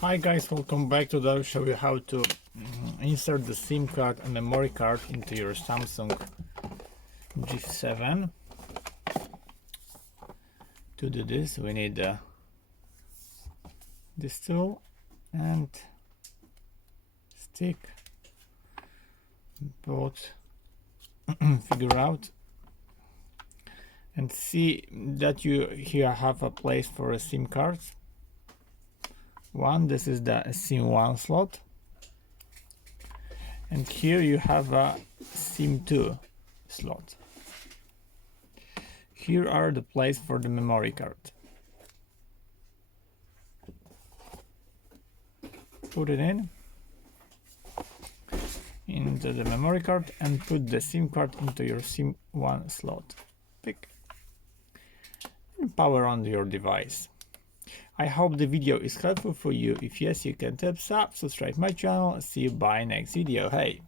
Hi guys, welcome back. Today I'll show you how to insert the SIM card and memory card into your Samsung G7. To do this we need this tool and stick, both figure out and see that you here have a place for a SIM card. This is the SIM1 slot, and here you have a SIM2 slot. Here are the place for the memory card. Put it into the memory card and put the SIM card into your SIM1 slot. Pick and power on your device. I hope the video is helpful for you. If yes, you can tap subscribe my channel. See you by next video. Hey!